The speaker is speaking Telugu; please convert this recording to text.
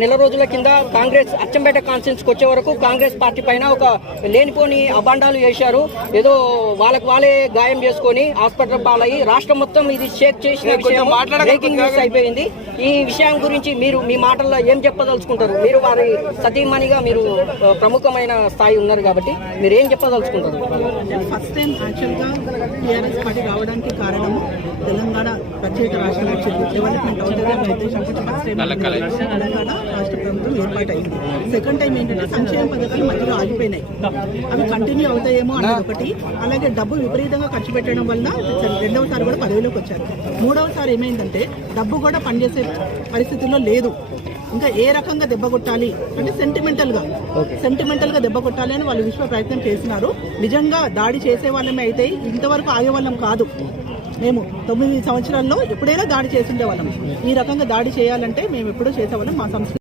నెల రోజుల కింద కాంగ్రెస్ అచ్చంపేట కాన్స్టిట్యూన్సీకి వచ్చే వరకు కాంగ్రెస్ పార్టీ పైన ఒక లేనిపోని అబాండాలు చేశారు. ఏదో వాళ్ళే గాయం చేసుకొని హాస్పిటల్ పాలయ్యి రాష్ట్రం మొత్తం ఇది షేక్ చేసిన విషయం బ్రేకింగ్ న్యూస్ అయిపోయింది. ఈ విషయం గురించి మీరు మీ మాటల్లో ఏం చెప్పదలుచుకుంటారు? మీరు వారి సతీమణిగా మీరు ప్రముఖమైన స్థాయి ఉన్నారు కాబట్టి మీరు ఏం చెప్పదలుచుకుంటారు? ఫస్ట్ టైం యాక్చువల్గా టీఆర్ఎస్ పార్టీ రావడానికి కారణము తెలంగాణ ప్రత్యేక రాష్ట్రం వచ్చింది. డెవలప్మెంట్ అవుతుంది అనే ఉద్దేశంతో ఫస్ట్ టైం తెలంగాణ రాష్ట్ర ప్రభుత్వం ఏర్పాటైంది. సెకండ్ టైం ఏంటంటే సంక్షేమ పథకాలు మధ్యలో ఆగిపోయినాయి, అవి కంటిన్యూ అవుతాయేమో అన్నది ఒకటి. అలాగే డబ్బు విపరీతంగా ఖర్చు పెట్టడం వల్ల రెండవసారి కూడా పదవిలోకి వచ్చారు. మూడవసారి ఏమైందంటే డబ్బు కూడా పనిచేసే పరిస్థితుల్లో లేదు. ఇంకా ఏ రకంగా దెబ్బ కొట్టాలి అంటే సెంటిమెంటల్ గా దెబ్బ కొట్టాలి అని వాళ్ళు విశ్వ ప్రయత్నం చేసినారు. నిజంగా దాడి చేసే వాళ్ళమే అయితే ఇంతవరకు ఆగే వాళ్ళం కాదు. మేము 9 సంవత్సరాల్లో ఎప్పుడైనా దాడి చేసి ఉండేవాళ్ళం. ఈ రకంగా దాడి చేయాలంటే మేము ఎప్పుడూ చేసేవాళ్ళం. మా సంస్కృతి